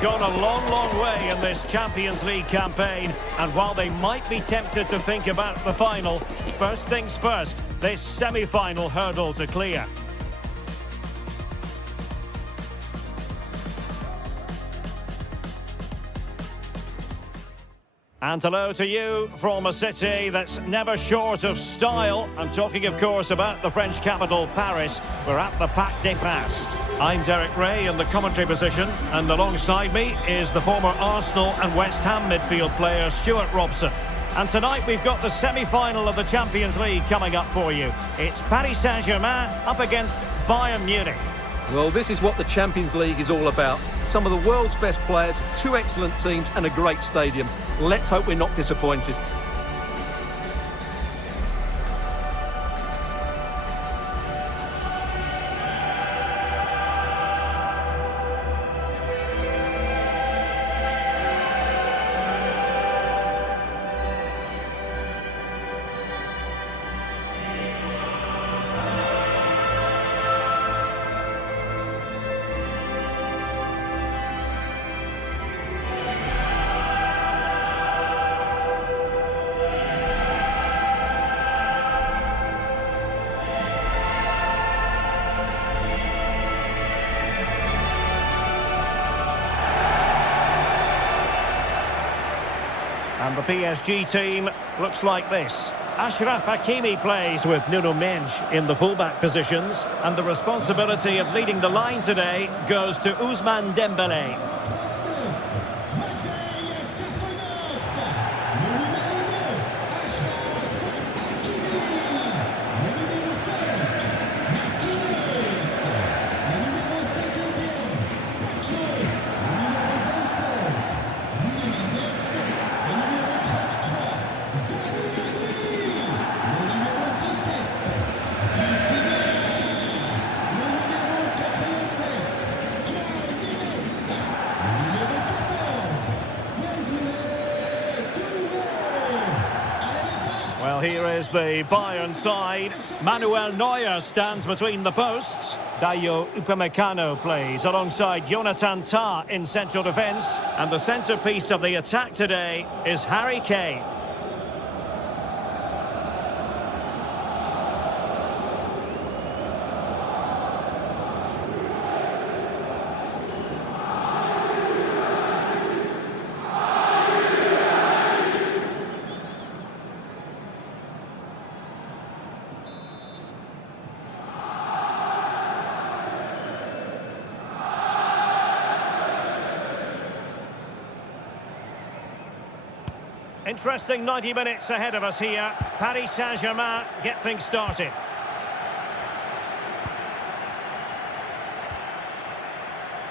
have gone a long, long way in this Champions League campaign, and while they might be tempted to think about the final, first things first, this semi-final hurdle to clear. And hello to you from a city that's never short of style. I'm talking, of course, about the French capital, Paris. We're at the Parc des Princes. I'm Derek Ray in the commentary position, and alongside me is the former Arsenal and West Ham midfield player, Stuart Robson. And tonight we've got the semi-final of the Champions League coming up for you. It's Paris Saint-Germain up against Bayern Munich. Well, this is what the Champions League is all about. Some of the world's best players, two excellent teams and a great stadium. Let's hope we're not disappointed. And the PSG team looks like this. Achraf Hakimi plays with Nuno Mendes in the fullback positions. And the responsibility of leading the line today goes to Ousmane Dembélé. Well, here is the Bayern side. Manuel Neuer stands between the posts. Dayo Upamecano plays alongside Jonathan Tah in central defence. And the centrepiece of the attack today is Harry Kane. Interesting 90 minutes ahead of us here. Paris Saint-Germain get things started.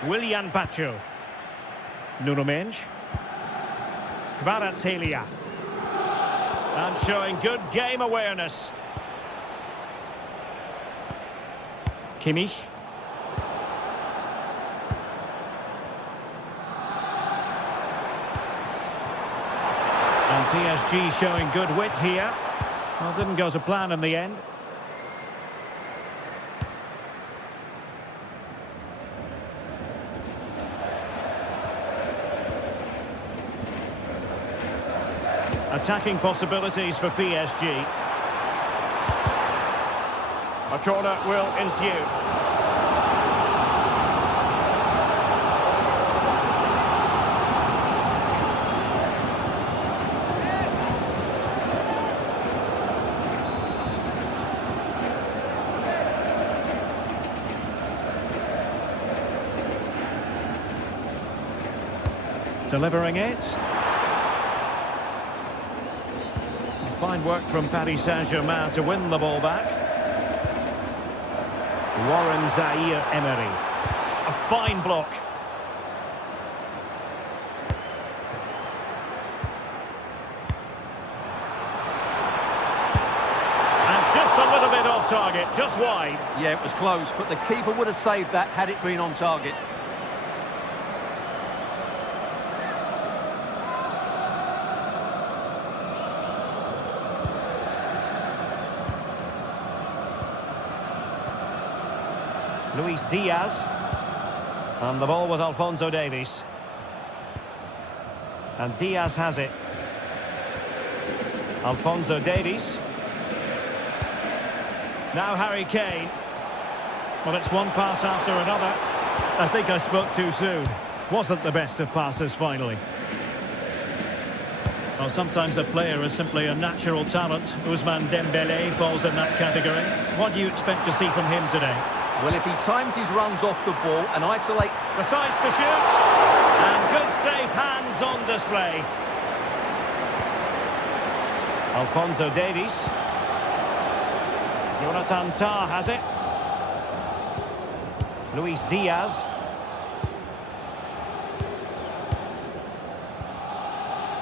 Willian Pacho. Nuno Mendes. Kvaratskhelia. And showing good game awareness. Kimmich. And PSG showing good width here. Well, didn't go to plan in the end. Attacking possibilities for PSG. A corner will ensue. Delivering it. Fine work from Paris Saint-Germain to win the ball back. Warren Zaire-Emery. A fine block. And just a little bit off target, just wide. Yeah, it was close, but the keeper would have saved that had it been on target. Luis Diaz. And the ball with Alphonso Davies. And Diaz has it. Alphonso Davies. Now Harry Kane. Well, it's one pass after another. I think I spoke too soon. Wasn't the best of passes finally. Well, sometimes a player is simply a natural talent. Ousmane Dembélé falls in that category. What do you expect to see from him today? Well, if he times his runs off the ball and isolate... Decides to shoot. And good safe hands on display. Alphonso Davies. Jonathan Tah has it. Luis Diaz.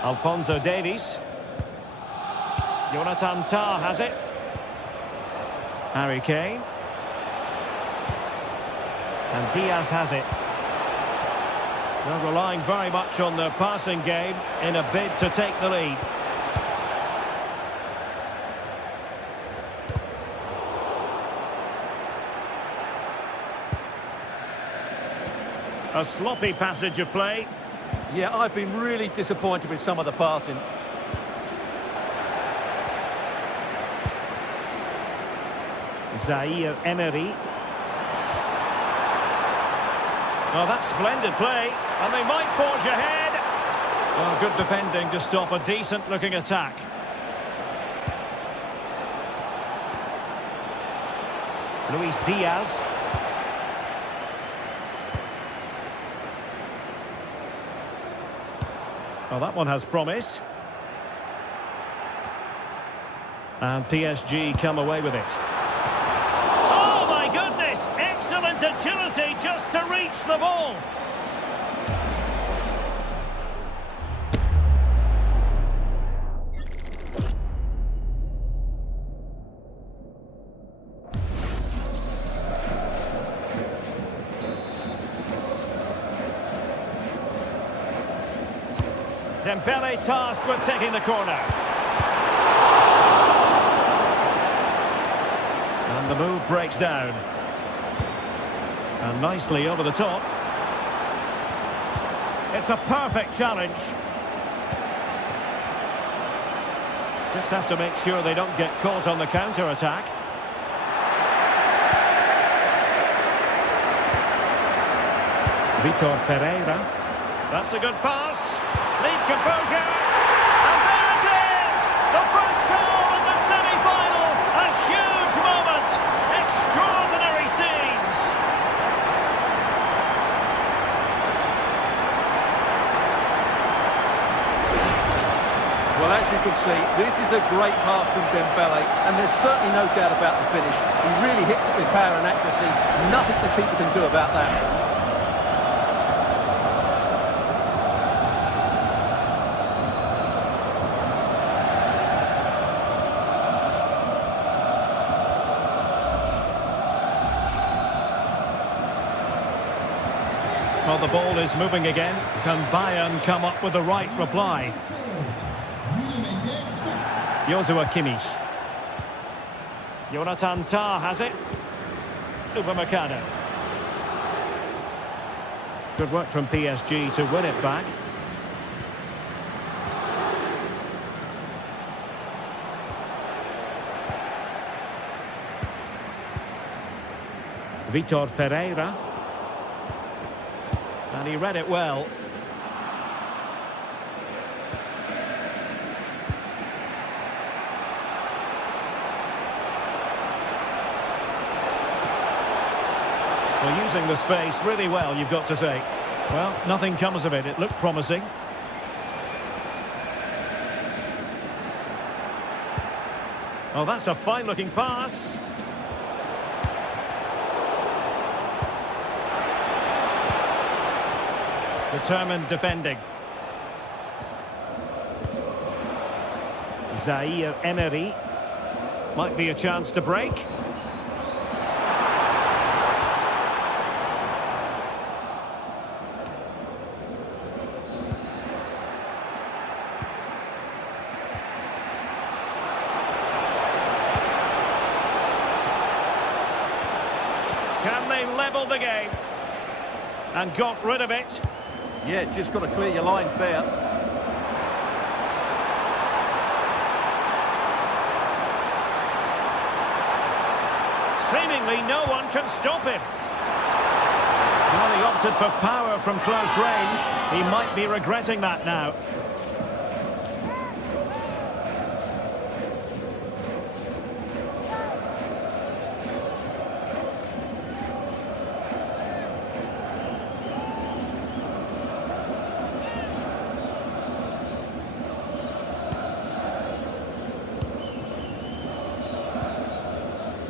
Alphonso Davies. Jonathan Tah has it. Harry Kane. And Diaz has it. They're relying very much on their passing game in a bid to take the lead. A sloppy passage of play. Yeah, I've been really disappointed with some of the passing. Zaire Emery. Oh, that's splendid play. And they might forge ahead. Well, good defending to stop a decent-looking attack. Luis Diaz. Well, that one has promise. And PSG come away with it. Oh, my goodness! Excellent agility just to reach the ball. Dembele tasked with taking the corner. And the move breaks down. And nicely over the top. It's a perfect challenge. Just have to make sure they don't get caught on the counter-attack. Vitor Pereira. That's a good pass. Needs composure. And there it is! The first goal in the semi-final. A huge moment. Extraordinary scenes. Well, as you can see, this is a great pass from Dembele, and there's certainly no doubt about the finish. He really hits it with power and accuracy. Nothing the keeper can do about that. Well, the ball is moving again. Can Bayern come up with the right reply? Joshua Kimmich. Jonathan Tah has it. Upamecano. Good work from PSG to win it back. Vitor Ferreira. And he read it well. Well, using the space really well, you've got to say. Well, nothing comes of it. It looked promising. Oh, that's a fine-looking pass. Determined defending. Zaire Emery. Might be a chance to break. Can they level the game? And got rid of it. Yeah, just got to clear your lines there. Surely no one can stop him. Well, he opted for power from close range. He might be regretting that now.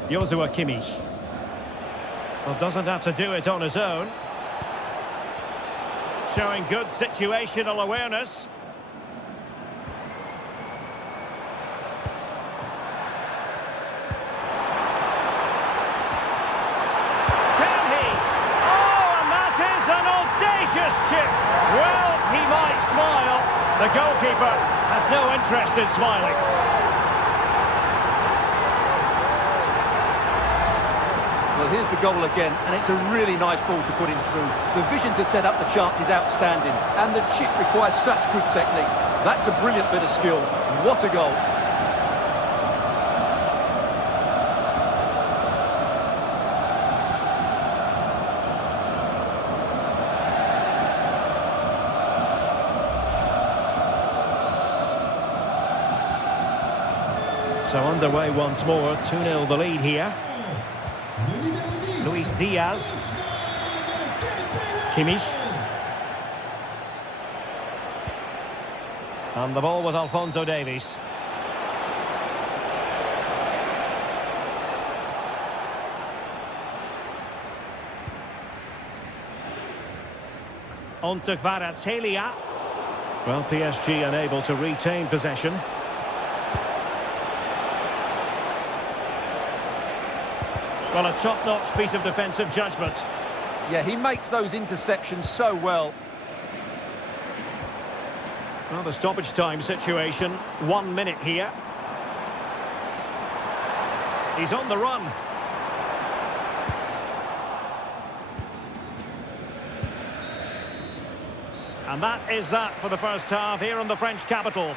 Joshua Kimmich. Well, doesn't have to do it on his own. Showing good situational awareness. Can he? Oh, and that is an audacious chip. Well, he might smile. The goalkeeper has no interest in smiling. Well, here's the goal again, and it's a really nice ball to put him through. The vision to set up the chance is outstanding, and the chip requires such good technique. That's a brilliant bit of skill. What a goal. So underway once more, 2-0 the lead here. Luis Diaz. Kimmich. And the ball with Alphonso Davies. On to Kvaratskhelia. Well, PSG unable to retain possession. Well, a top-notch piece of defensive judgment. Yeah, he makes those interceptions so well. Well, the stoppage time situation, 1 minute here. He's on the run. And that is that for the first half here in the French capital.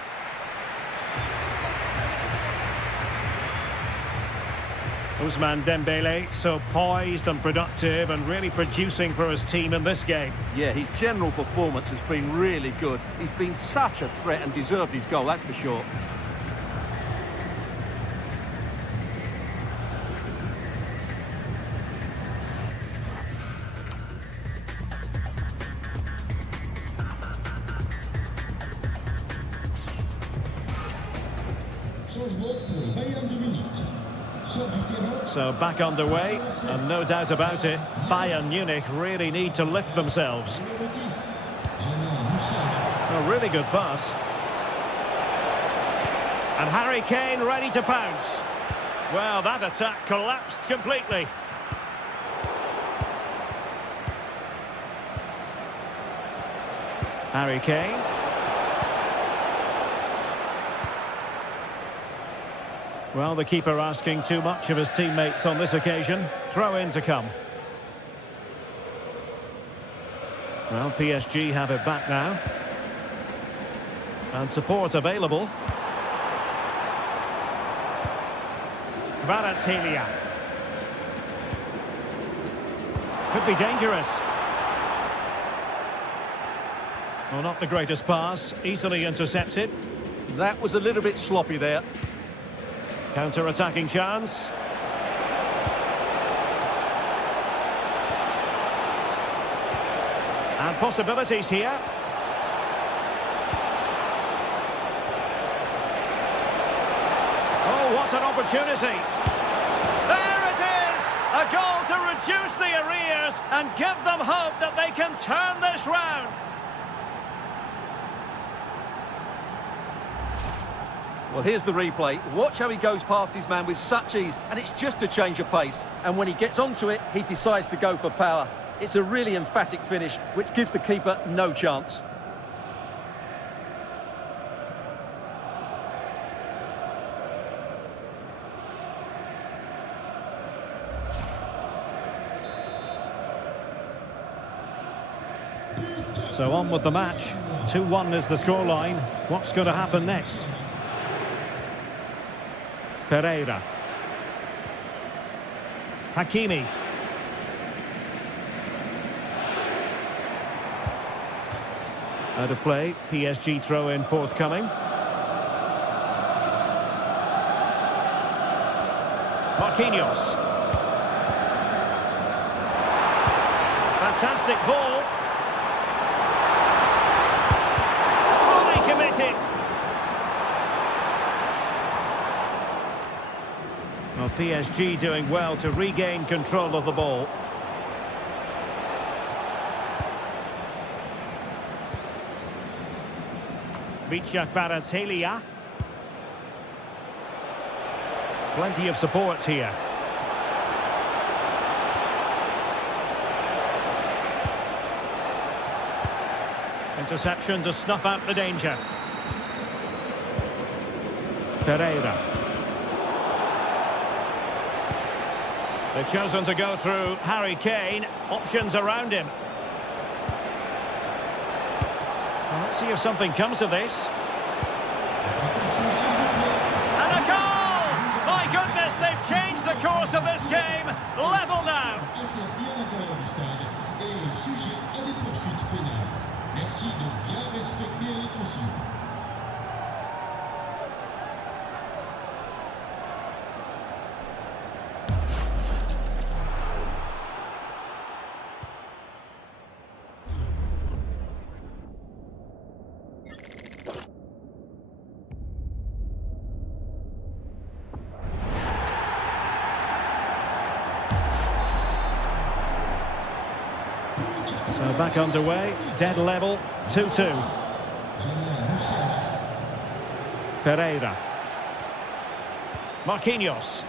Ousmane Dembele, so poised and productive and really producing for his team in this game. Yeah, his general performance has been really good. He's been such a threat and deserved his goal, that's for sure. So back underway, and no doubt about it, Bayern Munich really need to lift themselves. A really good pass. And Harry Kane ready to pounce. Well, that attack collapsed completely. Harry Kane. Well, the keeper asking too much of his teammates on this occasion. Throw in to come. Well, PSG have it back now. And support available. Kvaratskhelia. Could be dangerous. Well, not the greatest pass. Easily intercepted. That was a little bit sloppy there. Counter-attacking chance. And possibilities here. Oh, what an opportunity. There it is! A goal to reduce the arrears and give them hope that they can turn this round. Well, here's the replay. Watch how he goes past his man with such ease, and it's just a change of pace. And when he gets onto it, he decides to go for power. It's a really emphatic finish, which gives the keeper no chance. So on with the match. 2-1 is the scoreline. What's going to happen next? Ferreira. Hakimi. Out of play, PSG throw-in forthcoming. Marquinhos. Fantastic ball. Fully committed. Well, PSG doing well to regain control of the ball. Kvaratskhelia. Plenty of support here. Interception to snuff out the danger. Ferreira. They've chosen to go through Harry Kane. Options around him. Well, let's see if something comes of this. And a goal! My goodness, they've changed the course of this game. Level now. Merci de bien respecter les consignes. So back underway, dead level, 2-2. Ferreira. Marquinhos.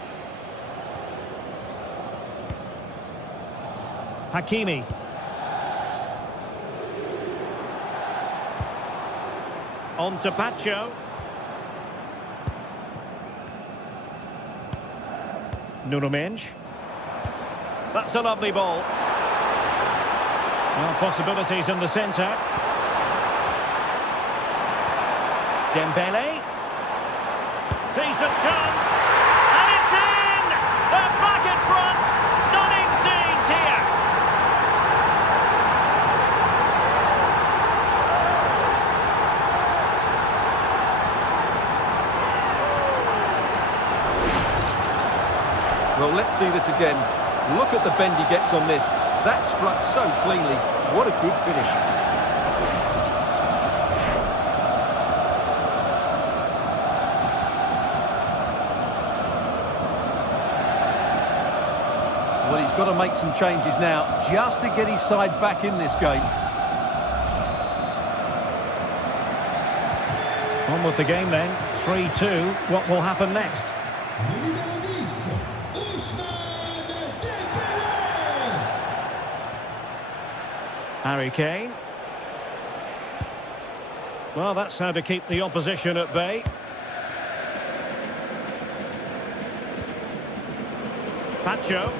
Hakimi. On to Pacho. Nuno Mendes. That's a lovely ball. Well, possibilities in the centre. Dembele. Decent chance. And it's in! They're back in front. Stunning scenes here. Well, let's see this again. Look at the bend he gets on this. That struck so cleanly. What a good finish. Well, he's got to make some changes now, just to get his side back in this game. On with the game then. 3-2. What will happen next? Harry Kane. Well, that's how to keep the opposition at bay. Pacho.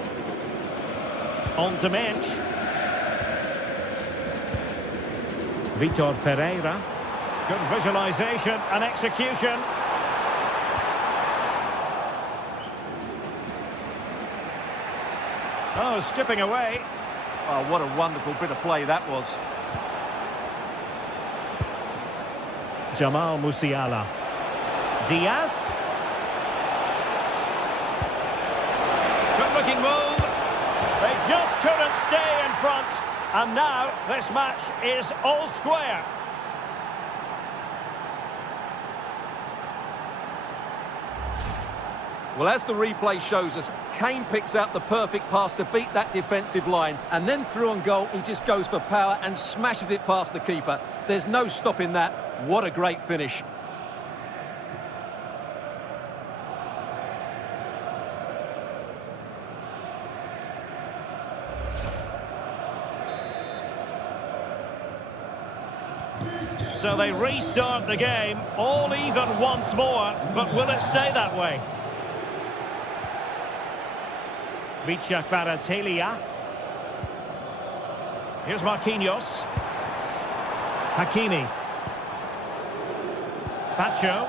On to Mendes. Vitor Ferreira. Good visualisation and execution. Oh, skipping away. Oh, what a wonderful bit of play that was. Jamal Musiala. Diaz. Good looking move. They just couldn't stay in front. And now this match is all square. Well, as the replay shows us, Kane picks out the perfect pass to beat that defensive line, and then through on goal, he just goes for power and smashes it past the keeper. There's no stopping that. What a great finish. So they restart the game, all even once more, but will it stay that way? Kvaratskhelia. Here's Marquinhos. Hakimi. Pacho.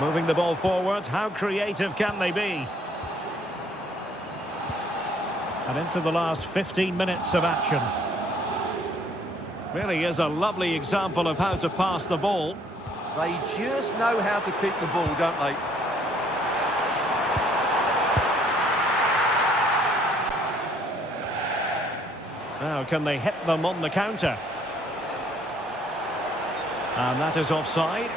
Moving the ball forward. How creative can they be? And into the last 15 minutes of action. Really is a lovely example of how to pass the ball. They just know how to keep the ball, don't they? Now, can they hit them on the counter? And that is offside.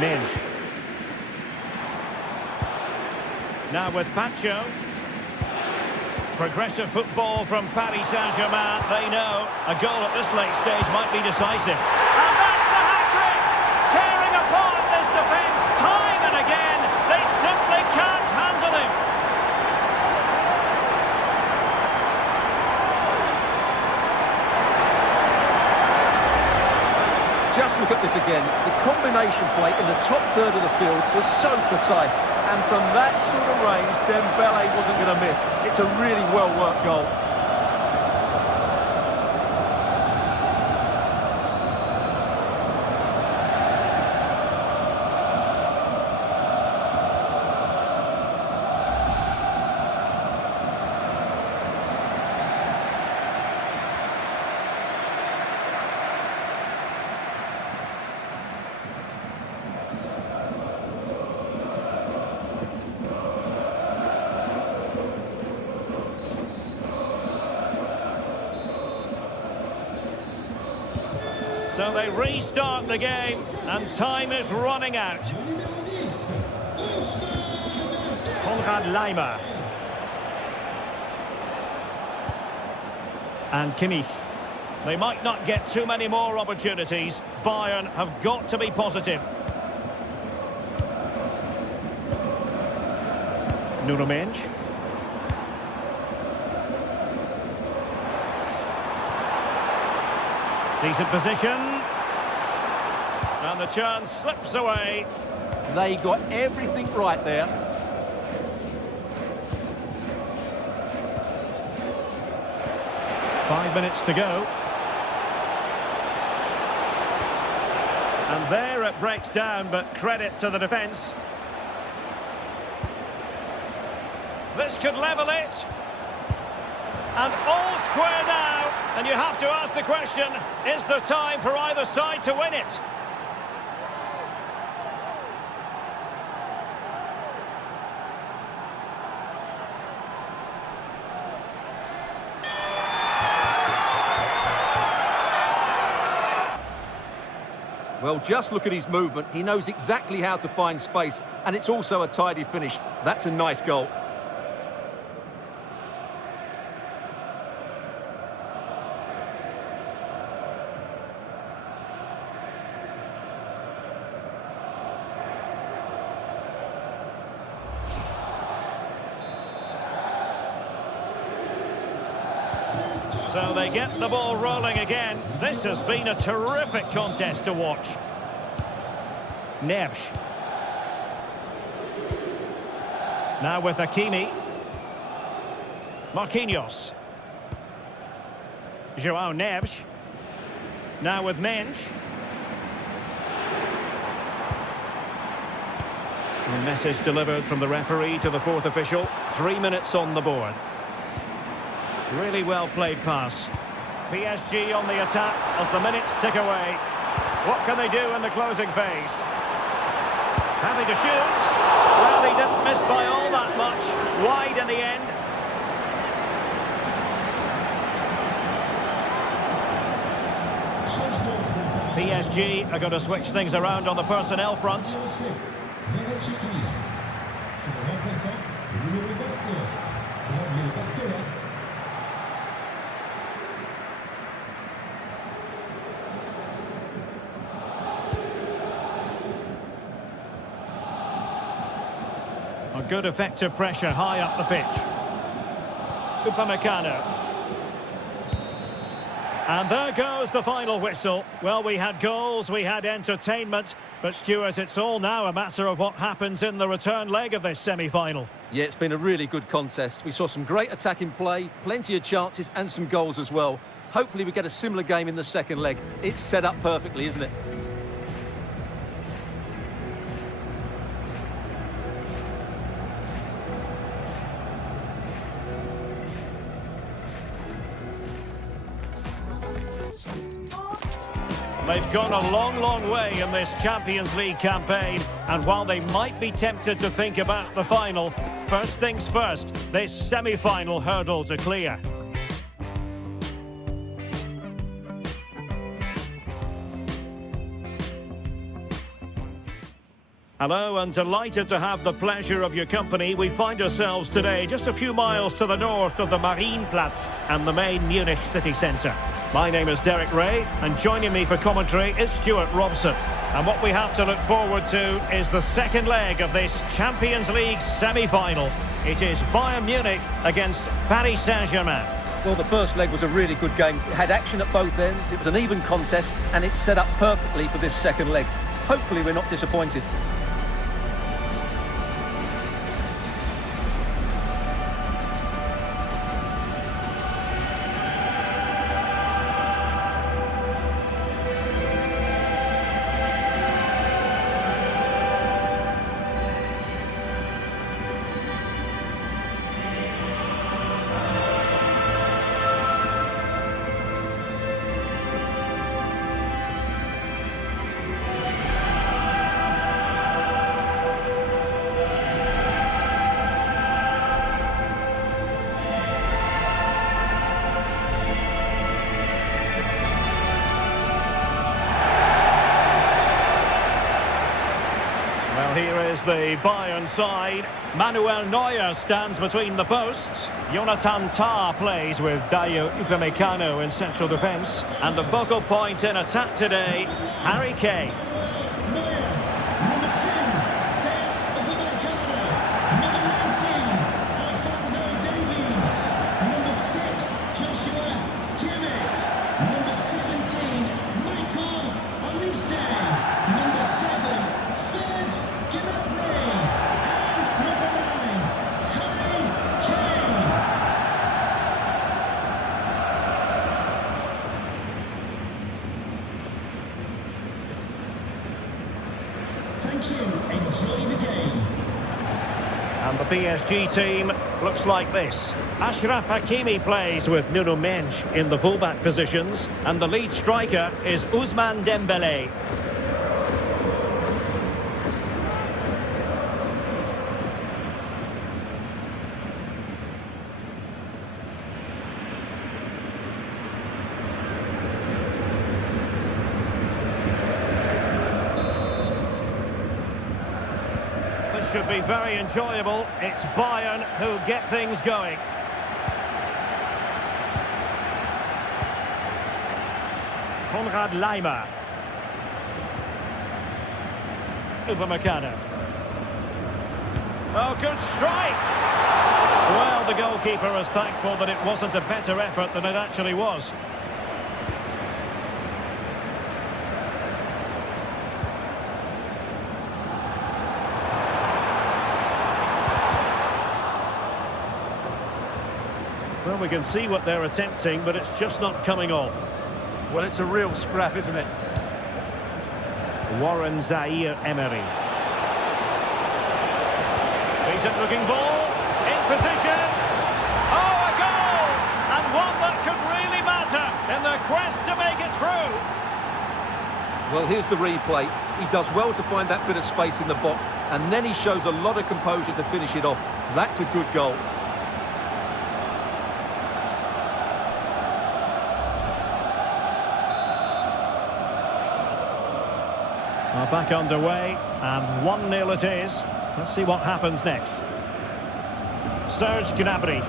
Minge. Now with Pacho. Progressive football from Paris Saint-Germain. They know a goal at this late stage might be decisive. And that's the hat-trick! Tearing apart this defence time and again. They simply can't handle him. Just look at this again. The combination play in the top third of the field was so precise. And from that sort of range, Dembele wasn't going to miss. It's a really well-worked goal. So they restart the game, and time is running out. Konrad Laimer. And Kimmich. They might not get too many more opportunities. Bayern have got to be positive. Nuno Mendes. Decent position. And the chance slips away. They got everything right there. Five minutes to go. And there it breaks down, but credit to the defence. This could level it. And all square now. And you have to ask the question, is there time for either side to win it? Well, just look at his movement. He knows exactly how to find space, and it's also a tidy finish. That's a nice goal. So they get the ball rolling again. This has been a terrific contest to watch. Neves. Now with Hakimi. Marquinhos. João Neves. Now with Mendes. A message delivered from the referee to the fourth official. 3 minutes on the board. Really well played pass. PSG on the attack as the minutes tick away. What can they do in the closing phase? Having to shoot. Well, he didn't miss by all that much. Wide in the end. PSG are going to switch things around on the personnel front. A good effective pressure high up the pitch. Upamecano. And there goes the final whistle. Well, we had goals, we had entertainment, but Stuart, it's all now a matter of what happens in the return leg of this semi-final. Yeah, it's been a really good contest. We saw some great attacking play, plenty of chances and some goals as well. Hopefully we get a similar game in the second leg. It's set up perfectly, isn't it? They've gone a long, long way in this Champions League campaign, and while they might be tempted to think about the final, first things first, this semi-final hurdle to clear. Hello, and delighted to have the pleasure of your company. We find ourselves today just a few miles to the north of the Marienplatz and the main Munich city centre. My name is Derek Ray, and joining me for commentary is Stuart Robson. And what we have to look forward to is the second leg of this Champions League semi-final. It is Bayern Munich against Paris Saint-Germain. Well, the first leg was a really good game. It had action at both ends, it was an even contest, and it's set up perfectly for this second leg. Hopefully we're not disappointed. Here is the Bayern side. Manuel Neuer stands between the posts. Jonathan Tah plays with Dayo Upamecano in central defence. And the focal point in attack today, Harry Kane. Thank you. Enjoy the game. And the PSG team looks like this. Achraf Hakimi plays with Nuno Mendes in the fullback positions. And the lead striker is Ousmane Dembélé. Should be very enjoyable. It's Bayern who get things going. Konrad Laimer. Upamecano. Oh, good strike! Well, the goalkeeper is thankful that it wasn't a better effort than it actually was. Well, we can see what they're attempting, but it's just not coming off. Well, it's a real scrap, isn't it? Warren Zaïre-Emery. Decent looking ball, in position. Oh, a goal! And one that could really matter in the quest to make it through. Well, here's the replay. He does well to find that bit of space in the box, and then he shows a lot of composure to finish it off. That's a good goal. Well, back underway, and 1-0 it is. Let's see what happens next. Serge Gnabry.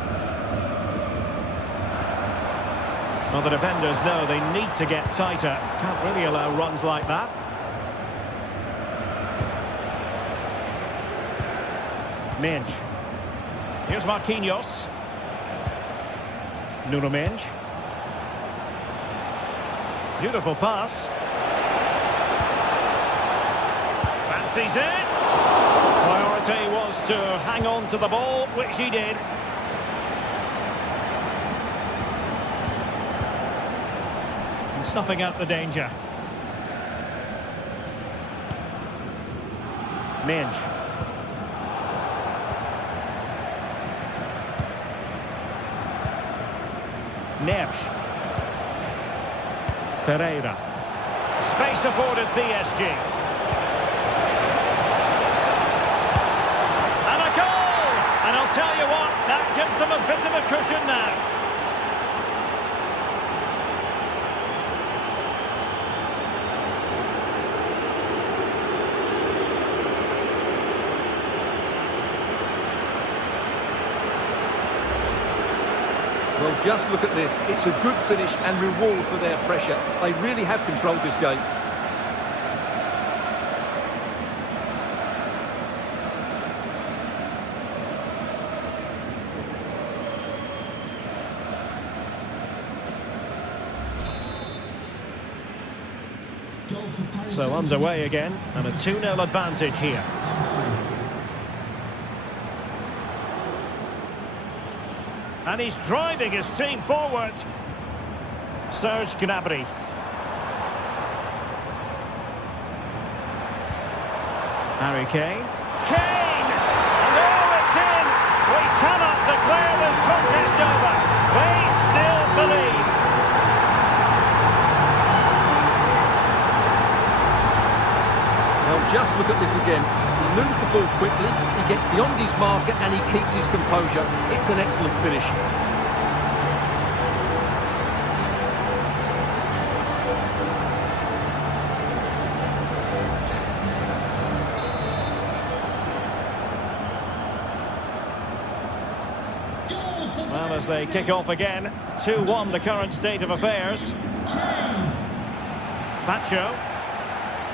Well, the defenders know they need to get tighter. Can't really allow runs like that. Mendes. Here's Marquinhos. Nuno Mendes. Beautiful pass. Fancies it. Priority was to hang on to the ball, which he did. And snuffing out the danger. Minge. Neves. Ferreira. Space afforded PSG. And a goal! And I'll tell you what, that gives them a bit of a cushion now. Well, just look at this. It's a good finish and reward for their pressure. They really have controlled this game. Goal for Paris So Saint-Germain. underway again, and a 2-0 advantage here. And he's driving his team forward. Serge Gnabry. Harry Kane. Kane! And oh, it's in! We cannot declare this contest over. They still believe. Well, just look at this again. He moves the ball quickly, he gets beyond his marker and he keeps his composure. It's an excellent finish. Goal for Well, as they kick off again, 2-1 the current state of affairs. Kane. Pacho.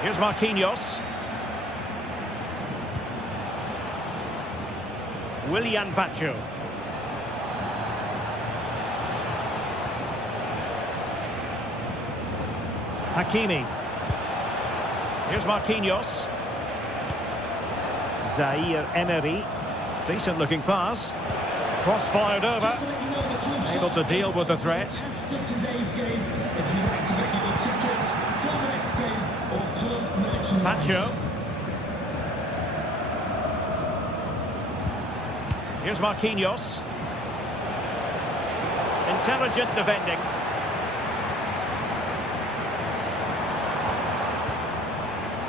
Here's Marquinhos. Willian Pacho. Hakimi. Here's Marquinhos. Zaire Emery. Decent looking pass. Cross fired over. Just to let you know, the club's Able to deal with the threat. after today's game, if you'd like to get your tickets for the next game or club merchandise. Pacho. Here's Marquinhos. Intelligent defending.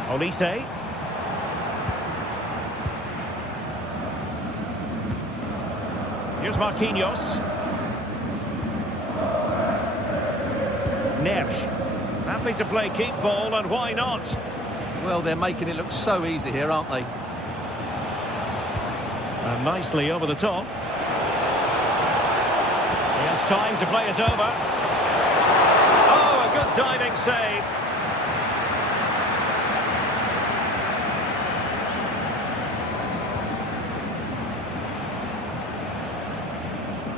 Olise. Here's Marquinhos. Neves. Happy to play keep ball, and why not? Well, they're making it look so easy here, aren't they? And nicely over the top. He has time to play it over. Oh, a good diving save.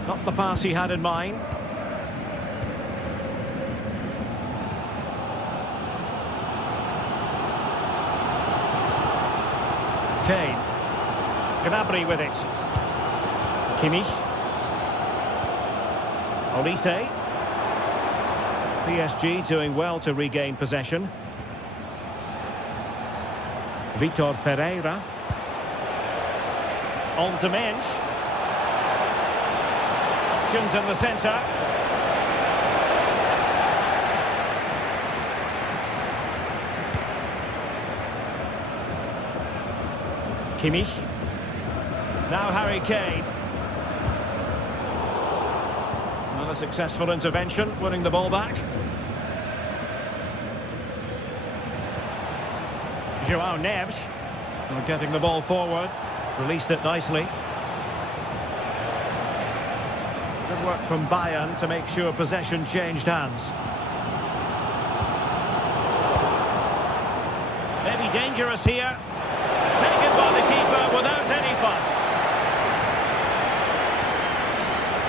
Not the pass he had in mind. Kane. Gnabry with it. Kimmich. Olise. PSG doing well to regain possession. Vitor Ferreira. On to Mensch. Options in the centre. Kimmich. Now Harry Kane. Not a successful intervention, winning the ball back. João Neves. Getting the ball forward. Released it nicely. Good work from Bayern to make sure possession changed hands. Maybe dangerous here. Taken by the keeper without any fuss.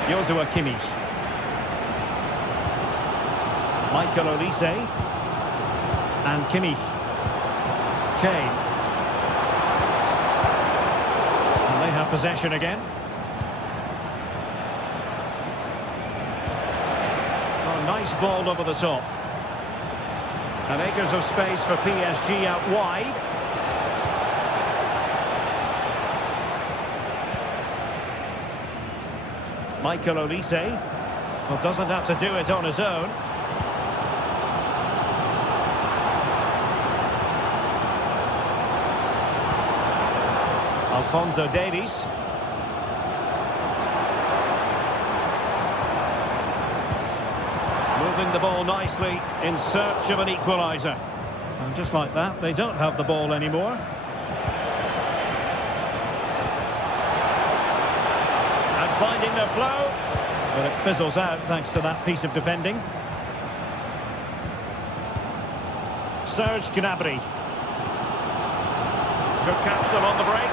Joshua Kimmich. Michael Olise. And Kimmich. Kane. And they have possession again. Oh, nice ball over the top. And acres of space for PSG out wide. Michael Olise. Well, doesn't have to do it on his own. Alphonso Davies. Moving the ball nicely in search of an equaliser. And just like that, they don't have the ball anymore. And finding their flow. But it fizzles out thanks to that piece of defending. Serge Gnabry. Could catch them on the break.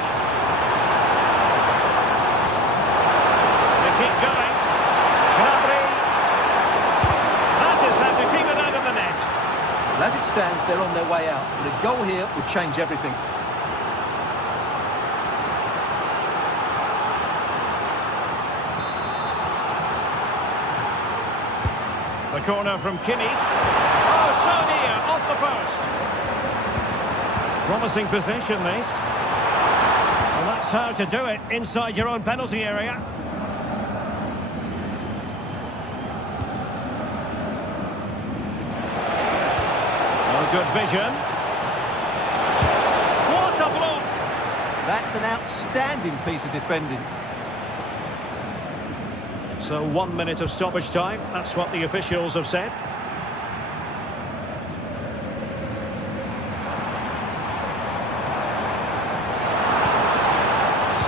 They keep going. Gnabry. That is how to keep it out of the net. As it stands, they're on their way out. But a goal here would change everything. The corner from Kimmich. Oh, so near, off the post. Promising possession, this. Well, that's how to do it, inside your own penalty area. Oh, good vision. What a block! That's an outstanding piece of defending. So 1 minute of stoppage time, that's what the officials have said.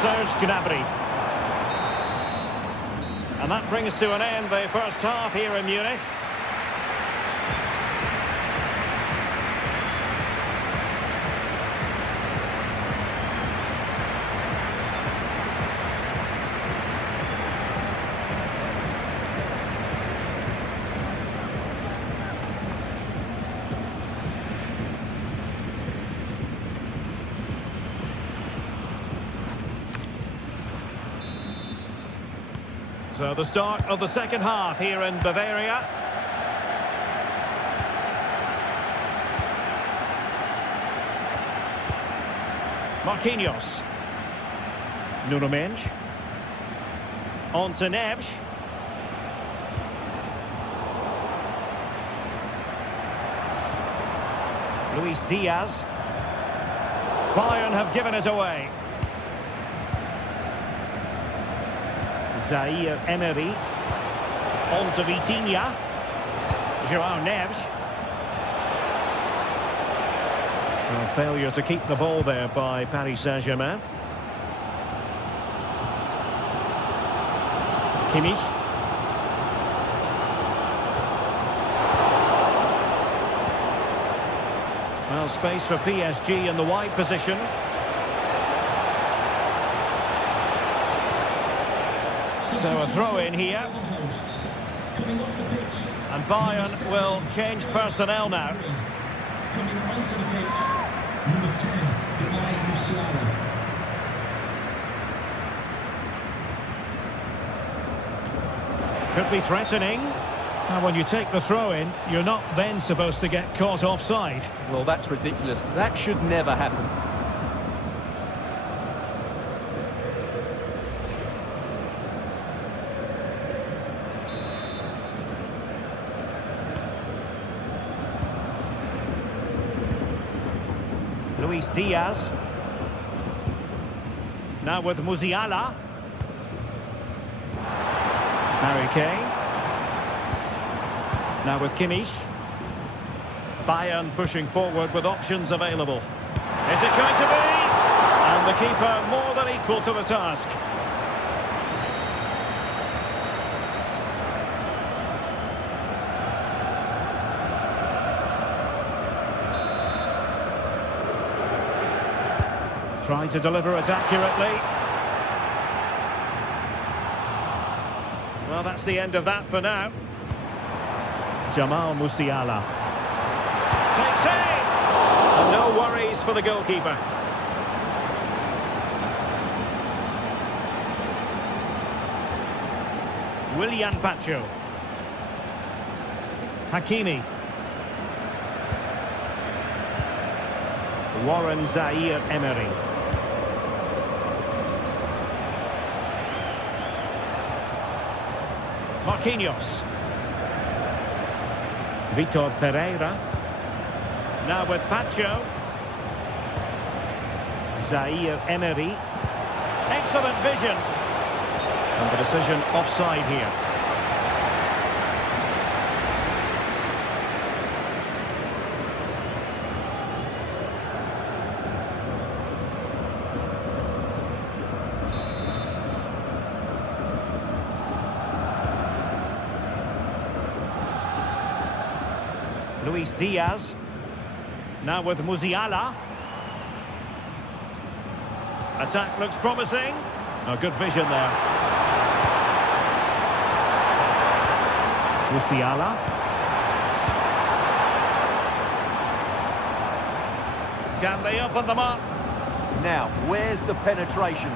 Serge Gnabry. And that brings to an end the first half here in Munich. So the start of the second half here in Bavaria. Marquinhos. Nuno Mendes. On to Neves. Luis Diaz. Bayern have given us away. Zaire Emery. On to Vitinha. João Neves. A failure to keep the ball there by Paris Saint-Germain. Kimmich. Well, space for PSG in the wide position. So a throw in here. And Bayern will change personnel now. Coming onto the pitch, number 10, the Bayern UCL. Could be threatening. And when you take the throw in, you're not then supposed to get caught offside. Well, that's ridiculous. That should never happen. Luis Diaz. Now with Musiala. Harry Kane. Now with Kimmich. Bayern pushing forward with options available. Is it going to be? And the keeper more than equal to the task. Trying to deliver it accurately. Well, that's the end of that for now. Jamal Musiala. Takes aim! And no worries for the goalkeeper. Willian Pacho. Hakimi. Warren Zaire-Emery. Marquinhos. Vitor Ferreira. Now with Pacho. Zaire-Emery. Excellent vision. And the decision offside here. Luis Diaz. Now with Musiala. Attack looks promising. Oh, good vision there. Musiala. Can they open them up? Now, where's the penetration?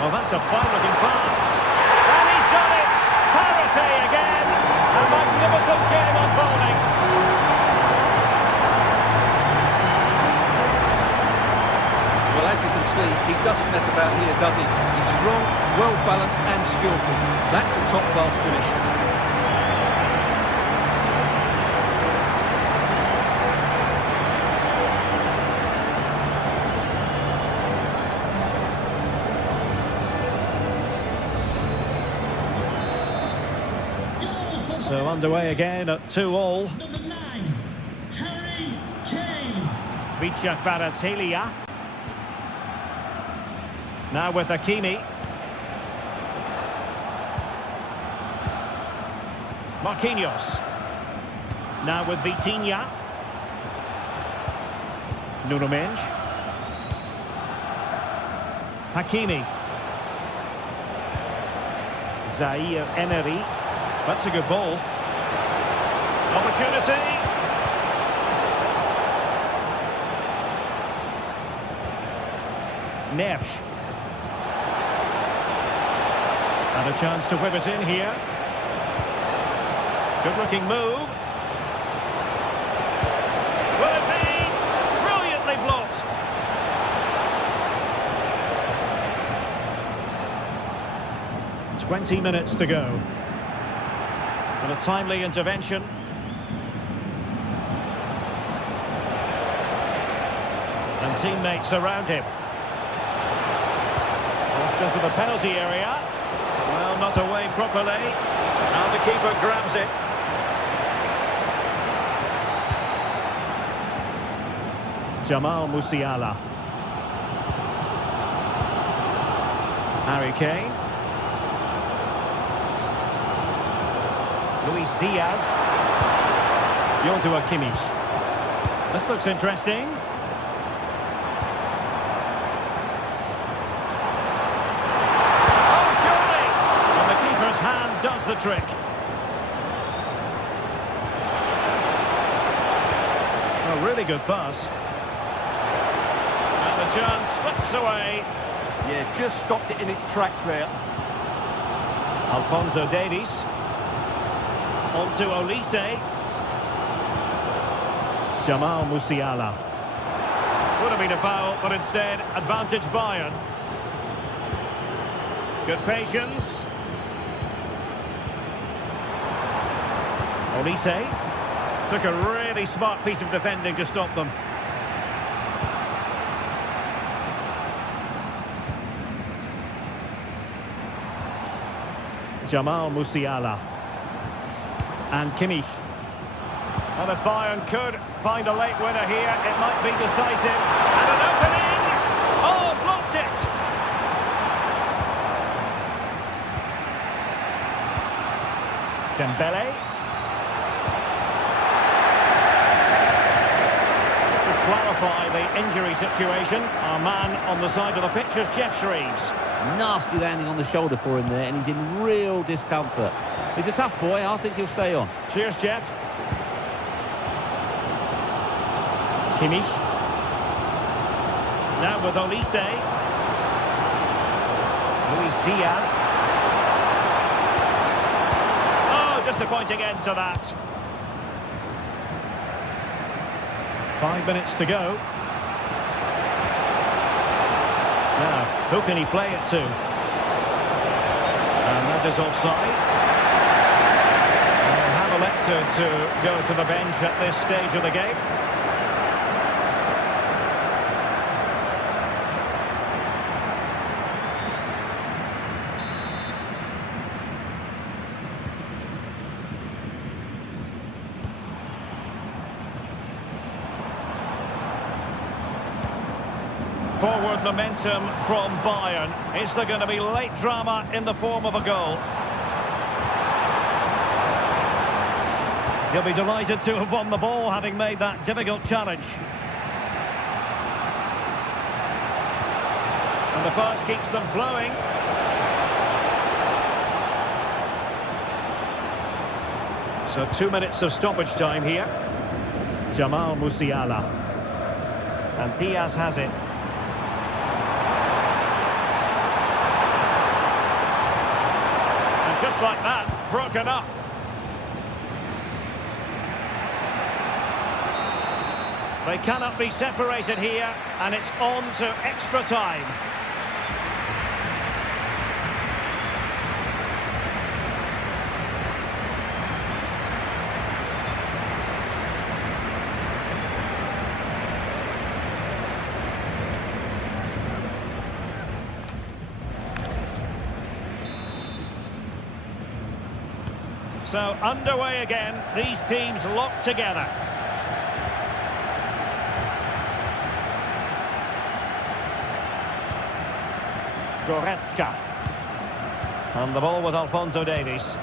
Well, that's a fine-looking pass. And he's done it! Paris again! A magnificent game unfolding. Well, as you can see, he doesn't mess about here, does he? He's strong, well-balanced and skillful. That's a top-class finish. So underway again at 2-2. Number 9, Harry Kane. Vicha Kvaratskhelia. Now with Hakimi. Marquinhos. Now with Vitinha. Nuno Mendes. Hakimi. Zaire-Emery. That's a good ball. Opportunity. Nersch. And a chance to whip it in here. Good looking move. Will it be? Brilliantly blocked. "20 minutes to go. And a timely intervention. And teammates around him. Crossed into the penalty area. Well, not away properly. And the keeper grabs it. Jamal Musiala. Harry Kane. Luis Diaz. Joshua Kimmich. This looks interesting. Oh, surely! And the keeper's hand does the trick. A really good pass. And the chance slips away. Yeah, just stopped it in its tracks there. Alphonso Davies. On to Olise. Jamal Musiala. Would have been a foul, but instead, advantage Bayern. Good patience. Olise. Took a really smart piece of defending to stop them. Jamal Musiala. And Kimmich. And if Bayern could find a late winner here, it might be decisive. And an opening! Oh, blocked it! Dembele. This is clarified. by the injury situation. Our man on the side of the pitch is Jeff Shreves. Nasty landing on the shoulder for him there, and he's in real discomfort. He's a tough boy. I think he'll stay on. Cheers, Jeff. Kimmich. Now with Olise. Luis Diaz. Oh, disappointing end to that. 5 minutes to go. Now, who can he play it to? And that is offside. Have elected to go to the bench at this stage of the game. Forward momentum from Bayern. Is there going to be late drama in the form of a goal? He'll be delighted to have won the ball, having made that difficult challenge. And the pass keeps them flowing. So 2 minutes of stoppage time here. Jamal Musiala. And Diaz has it. Just like that, broken up. They cannot be separated here, and it's on to extra time. So underway again, these teams locked together. Goretzka. And the ball with Alphonso Davies.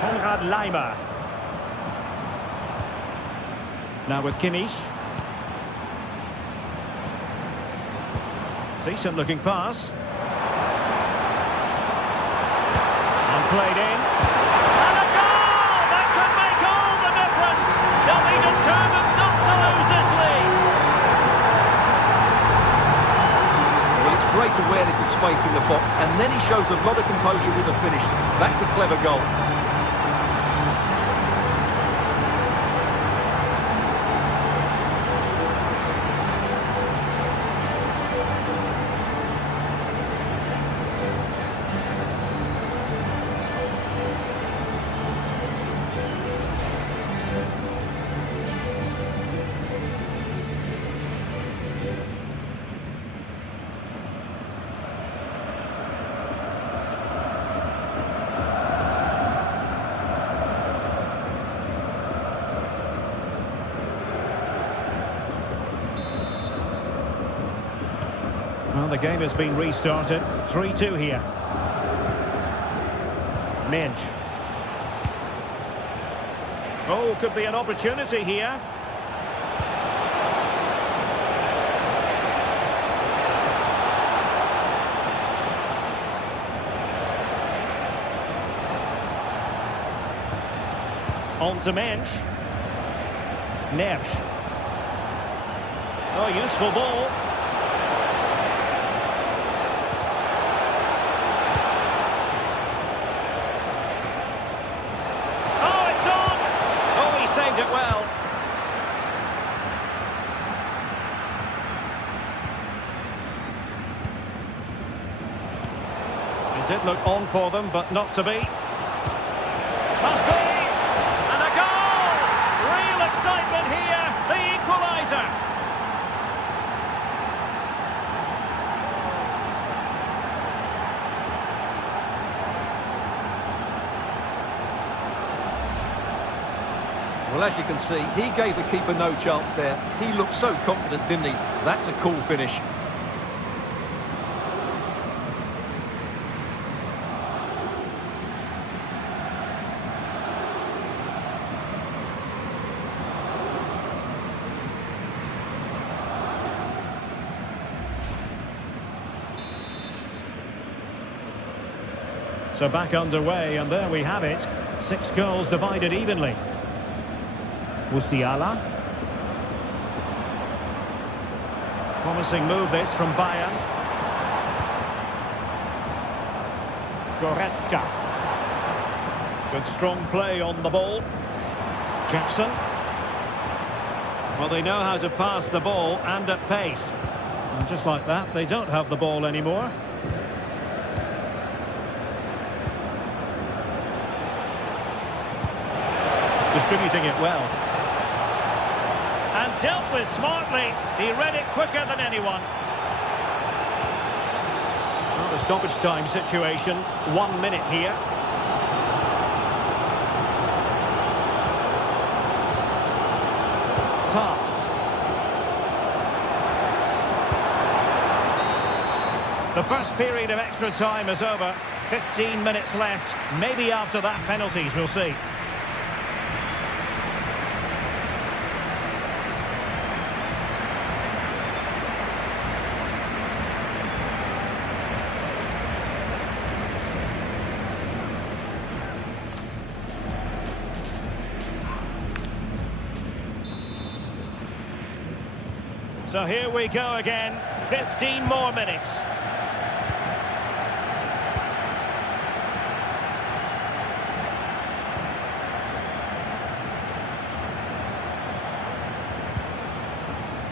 Konrad Laimer. Now with Kimmich. Decent looking pass. Played in. And a goal! That could make all the difference. They'll be determined not to lose this league. Well, it's great awareness of space in the box, and then he shows a lot of composure with the finish. That's a clever goal. Well, the game has been restarted. 3-2 here. Minge. Oh, could be an opportunity here. On to Minge. Neves. Oh, useful ball. Saved it well. It did look on for them, but not to be. Must be! And a goal! Real excitement here, the equaliser. Well, as you can see, he gave the keeper no chance there. He looked so confident, didn't he? That's a cool finish. So back underway, and there we have it. 6 goals divided evenly. Musiala. Promising move this from Bayern. Goretzka. Good strong play on the ball. Jackson. Well, they know how to pass the ball and at pace. And just like that, they don't have the ball anymore. Distributing it well. And dealt with smartly. He read it quicker than anyone. Well, the stoppage time situation. 1 minute here. Top. The first period of extra time is over. 15 minutes left. Maybe after that, penalties, we'll see. So here we go again, 15 more minutes.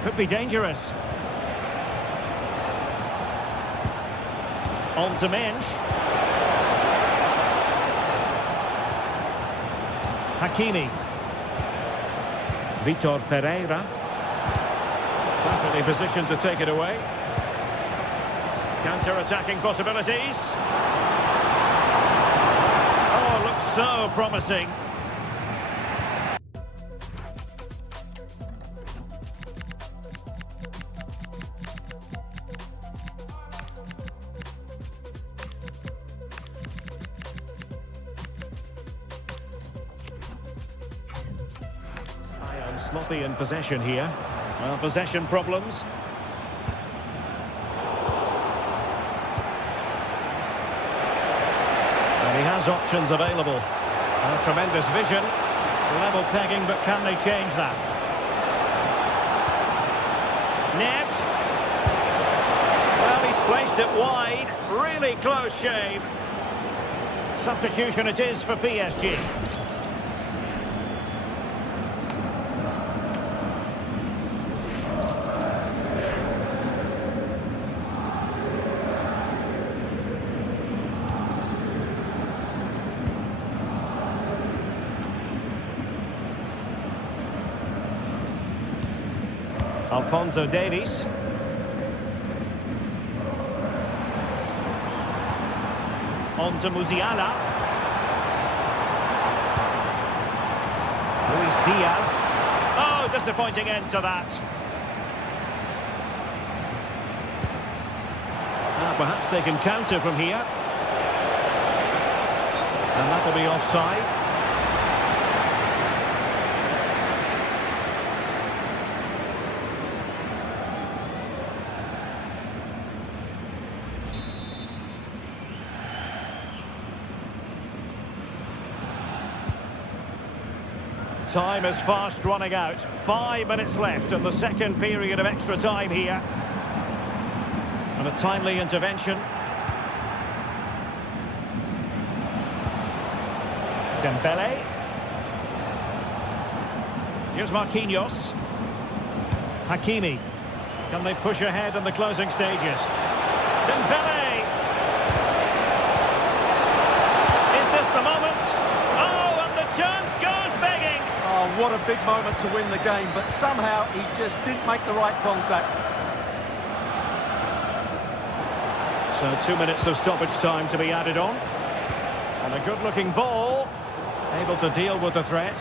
Could be dangerous. On to Minch. Hakimi. Vitor Ferreira. Perfectly positioned to take it away. Counter-attacking possibilities. Oh, looks so promising. Sloppy in possession here. Well, possession problems. And he has options available. Tremendous vision. Level pegging, but can they change that? Nev. Well, he's placed it wide. Really close shave. Substitution it is for PSG. Alphonso Davies. On to Musiala. Luis Diaz. Oh, disappointing end to that. Perhaps they can counter from here. And that'll be offside. Time is fast running out. 5 minutes left in the second period of extra time here. And a timely intervention. Dembele. Here's Marquinhos. Hakimi. Can they push ahead in the closing stages? Dembele! Is this the moment? Oh, and the chance goes begging! Oh, what a big moment to win the game, but somehow he just didn't make the right contact. So 2 minutes of stoppage time to be added on. And a good-looking ball. Able to deal with the threat.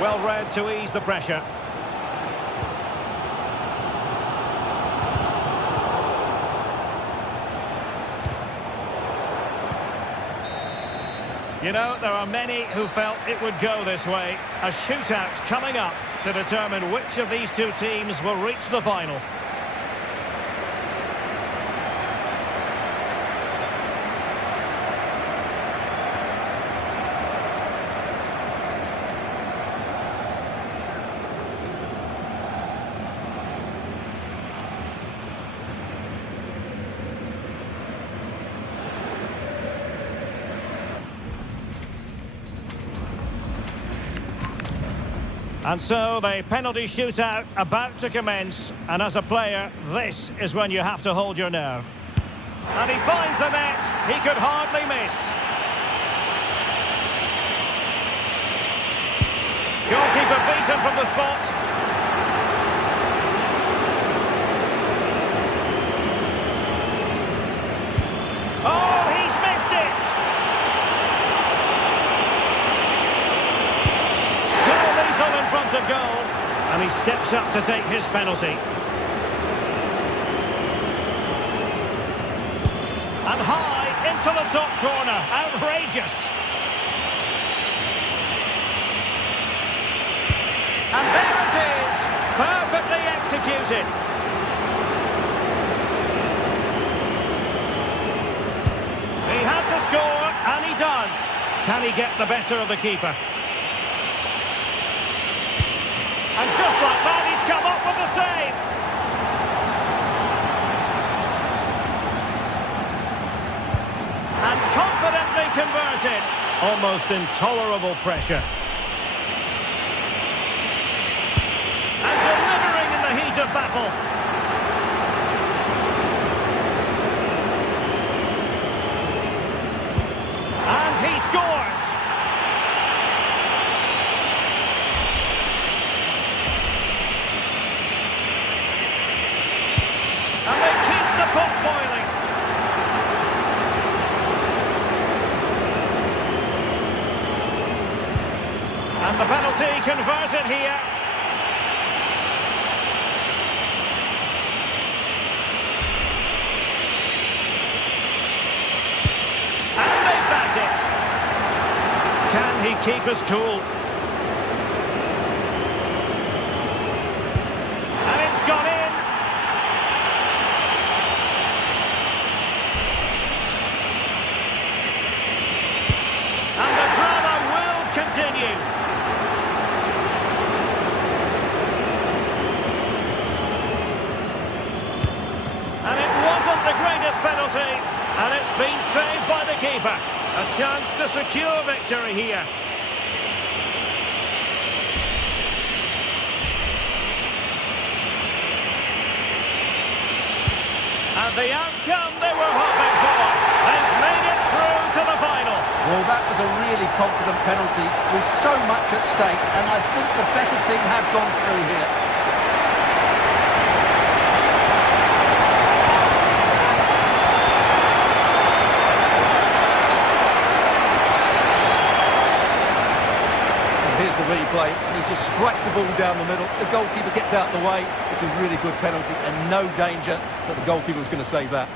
Well read to ease the pressure. You know, there are many who felt it would go this way. A shootout coming up to determine which of these two teams will reach the final. And so the penalty shootout about to commence. And as a player, this is when you have to hold your nerve. And he finds the net. He could hardly miss. Goalkeeper beaten from the spot. Oh, he's missed it! So lethal in front of goal. And he steps up to take his penalty. And high into the top corner. Outrageous. And there it is. Perfectly executed. He had to score, and he does. Can he get the better of the keeper? And just like that, he's come up with the save. And confidently converted. Almost intolerable pressure. And delivering in the heat of battle. And he scores. And they keep the pot boiling. And the penalty converted here. And they've bagged it. Can he keep his cool? And it's gone in. And the drama will continue. And it wasn't the greatest penalty, and it's been saved by the keeper. A chance to secure victory here. And the outcome they were hoping for. They've made it through to the final. Well, that was a really confident penalty with so much at stake, and I think the better team have gone through here. Here's the replay, and he just strikes the ball down the middle. The goalkeeper gets out of the way. It's a really good penalty and no danger that the goalkeeper was going to save that.